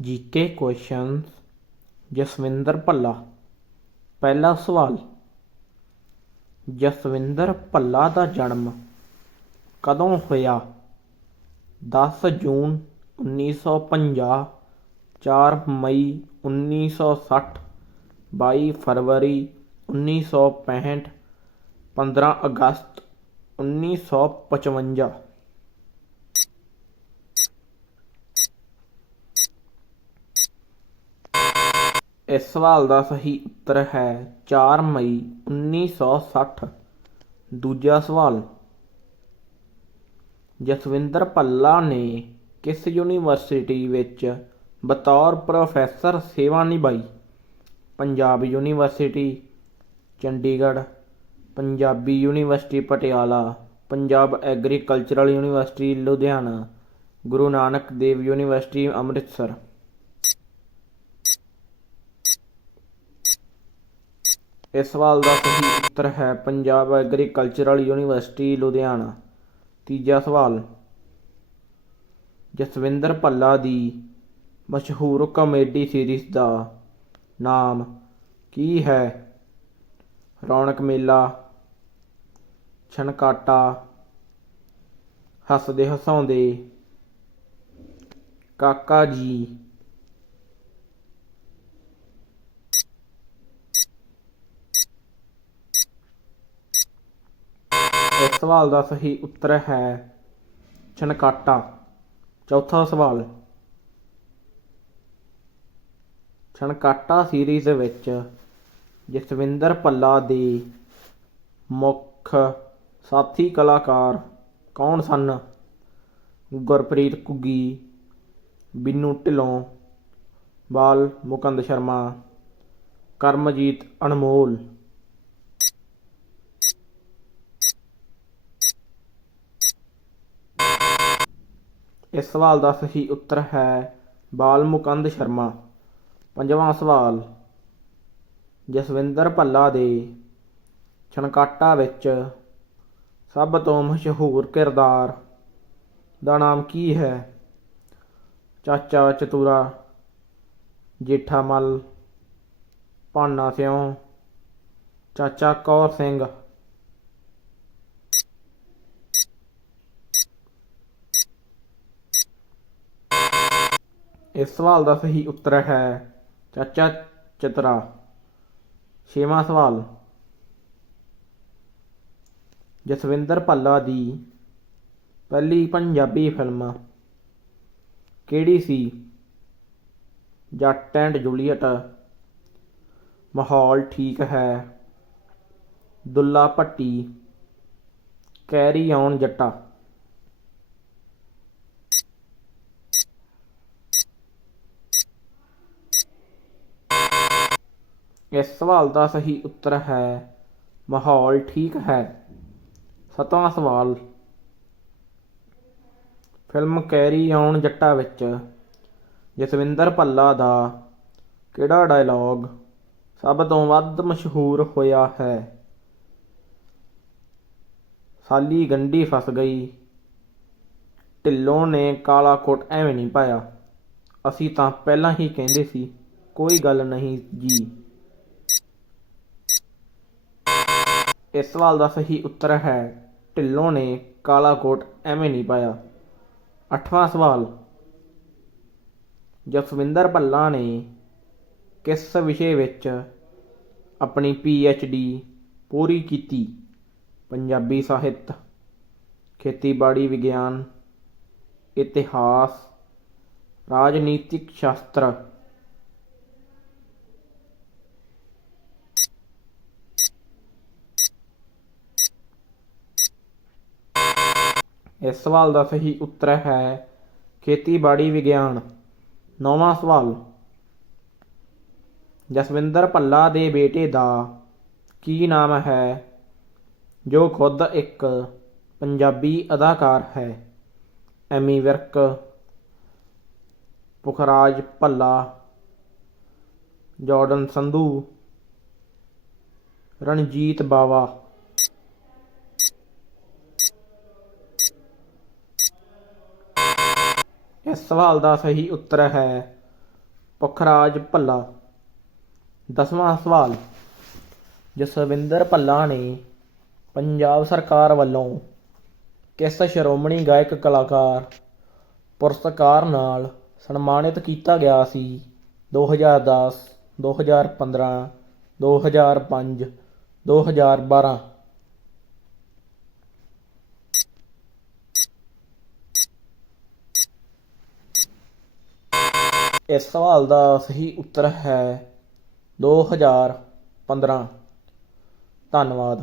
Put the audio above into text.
GK questions Jaswinder Bhalla. ਪਹਿਲਾ ਸਵਾਲ, ਜਸਵਿੰਦਰ ਭੱਲਾ ਦਾ ਜਨਮ ਕਦੋਂ ਹੋਇਆ? 10 ਜੂਨ 1950 4 ਮਈ 1960 22 ਫਰਵਰੀ 1965 15 ਅਗਸਤ 1955 ਇਸ ਸਵਾਲ ਦਾ ਸਹੀ ਉੱਤਰ ਹੈ ਚਾਰ ਮਈ 1960 ਦੂਜਾ ਸਵਾਲ, ਜਸਵਿੰਦਰ ਭੱਲਾ ਨੇ ਕਿਸ ਯੂਨੀਵਰਸਿਟੀ ਵਿੱਚ ਬਤੌਰ ਪ੍ਰੋਫੈਸਰ ਸੇਵਾ ਨਿਭਾਈ? Punjab university, Chandigarh. Punjabi university, Patiala. Punjab agricultural university, Ludhiana. Guru Nanak Dev university, Amritsar. ਇਸ ਸਵਾਲ ਦਾ ਸਹੀ ਉੱਤਰ ਹੈ ਪੰਜਾਬ ਐਗਰੀਕਲਚਰਲ ਯੂਨੀਵਰਸਿਟੀ ਲੁਧਿਆਣਾ। ਤੀਜਾ ਸਵਾਲ, ਜਸਵਿੰਦਰ ਭੱਲਾ ਦੀ ਮਸ਼ਹੂਰ ਕਾਮੇਡੀ ਸੀਰੀਜ਼ ਦਾ ਨਾਮ ਕੀ ਹੈ? ਰੌਣਕ ਮੇਲਾ, ਛਣਕਾਟਾ, ਹੱਸਦੇ ਹਸਾਉਂਦੇ, ਕਾਕਾ ਜੀ ਇਸ ਸਵਾਲ ਦਾ ਸਹੀ ਉੱਤਰ ਹੈ ਛਣਕਾਟਾ ਚੌਥਾ ਸਵਾਲ। ਛਣਕਾਟਾ ਸੀਰੀਜ਼ ਵਿੱਚ ਜਸਵਿੰਦਰ ਭੱਲਾ ਦੇ ਮੁੱਖ ਸਾਥੀ ਕਲਾਕਾਰ ਕੌਣ ਸਨ? ਗੁਰਪ੍ਰੀਤ ਘੁੱਗੀ, ਬਿੰਨੂ ਢਿੱਲੋਂ, ਬਾਲ ਮੁਕੰਦ ਸ਼ਰਮਾ, ਕਰਮਜੀਤ ਅਨਮੋਲ। ਇਸ ਸਵਾਲ ਦਾ ਸਹੀ ਉੱਤਰ ਹੈ ਬਾਲ ਮੁਕੰਦ ਸ਼ਰਮਾ। ਪੰਜਵਾਂ ਸਵਾਲ, ਜਸਵਿੰਦਰ ਭੱਲਾ ਦੇ ਛਣਕਾਟਾ ਵਿੱਚ ਸਭ ਤੋਂ ਮਸ਼ਹੂਰ ਕਿਰਦਾਰ ਦਾ ਨਾਮ ਕੀ ਹੈ? ਚਾਚਾ ਚਤੂਰਾ, ਜੇਠਾ ਮੱਲ, ਭਾਨਾ ਸਿਉ, ਚਾਚਾ ਕੌਰ ਸਿੰਘ। ਇਸ ਸਵਾਲ ਦਾ ਸਹੀ ਉੱਤਰ ਹੈ ਚਾਚਾ ਚਤਰਾ। ਛੇਵਾਂ ਸਵਾਲ। ਜਸਵਿੰਦਰ ਭੱਲਾ ਦੀ ਪਹਿਲੀ ਪੰਜਾਬੀ ਫਿਲਮ ਕਿਹੜੀ ਸੀ? ਜੱਟ ਐਂਡ ਜੂਲੀਅਟ। ਮਾਹੌਲ ਠੀਕ ਹੈ। Dulla Bhatti, carry on Jatta. ਇਸ ਸਵਾਲ ਦਾ ਸਹੀ ਉੱਤਰ ਹੈ, ਮਾਹੌਲ ਠੀਕ ਹੈ। ਸਤਵਾਂ ਸਵਾਲ। ਫਿਲਮ ਕੈਰੀ ਆਉਣ ਜੱਟਾ ਵਿੱਚ ਜਸਵਿੰਦਰ ਭੱਲਾ ਦਾ ਕਿਹੜਾ ਡਾਇਲੌਗ ਸਭ ਤੋਂ ਵੱਧ ਮਸ਼ਹੂਰ ਹੋਇਆ ਹੈ? ਸਾਲੀ ਗੰਢੀ ਫਸ ਗਈ। ਢਿੱਲੋਂ ਨੇ ਕਾਲਾ ਕੋਟ ਐਵੇਂ ਨਹੀਂ ਪਾਇਆ। ਅਸੀਂ ਤਾਂ ਪਹਿਲਾਂ ਹੀ ਕਹਿੰਦੇ ਸੀ, ਕੋਈ ਗੱਲ ਨਹੀਂ ਜੀ। ਇਸ ਸਵਾਲ ਦਾ ਸਹੀ ਉੱਤਰ ਹੈ, ਢਿੱਲੋਂ ਨੇ ਕਾਲਾ ਕੋਟ ਐਵੇਂ ਨਹੀਂ ਪਾਇਆ। ਅੱਠਵਾਂ ਸਵਾਲ, ਜਸਵਿੰਦਰ ਭੱਲਾ ਨੇ ਕਿਸ ਵਿਸ਼ੇ ਵਿੱਚ ਆਪਣੀ ਪੀ ਐਚ ਡੀ ਪੂਰੀ ਕੀਤੀ? ਪੰਜਾਬੀ ਸਾਹਿਤ, ਖੇਤੀਬਾੜੀ ਵਿਗਿਆਨ, ਇਤਿਹਾਸ, ਰਾਜਨੀਤਿਕ ਸ਼ਾਸਤਰ। ਇਸ ਸਵਾਲ ਦਾ ਸਹੀ ਉੱਤਰ ਹੈ ਖੇਤੀਬਾੜੀ ਵਿਗਿਆਨ। ਨੌਵਾਂ ਸਵਾਲ, ਜਸਵਿੰਦਰ ਭੱਲਾ ਦੇ ਬੇਟੇ ਦਾ ਕੀ ਨਾਮ ਹੈ, ਜੋ ਖੁਦ ਇੱਕ ਪੰਜਾਬੀ ਅਦਾਕਾਰ ਹੈ? ਐਮੀ ਵਿਰਕ, ਪੁਖਰਾਜ ਭੱਲਾ, ਜਾਰਡਨ ਸੰਧੂ, ਰਣਜੀਤ ਬਾਵਾ। ਇਸ ਸਵਾਲ ਦਾ ਸਹੀ ਉੱਤਰ ਹੈ ਪੁਖਰਾਜ ਭੱਲਾ। ਦਸਵਾਂ ਸਵਾਲ, ਜਸਵਿੰਦਰ ਭੱਲਾ ਨੇ ਪੰਜਾਬ ਸਰਕਾਰ ਵੱਲੋਂ ਕਿਸ ਸ਼੍ਰੋਮਣੀ ਗਾਇਕ ਕਲਾਕਾਰ ਪੁਰਸਕਾਰ ਨਾਲ ਸਨਮਾਨਿਤ ਕੀਤਾ ਗਿਆ ਸੀ? 2010 2015 2005 2012 ਇਸ ਸਵਾਲ ਦਾ ਸਹੀ ਉੱਤਰ ਹੈ 2015 ਧੰਨਵਾਦ।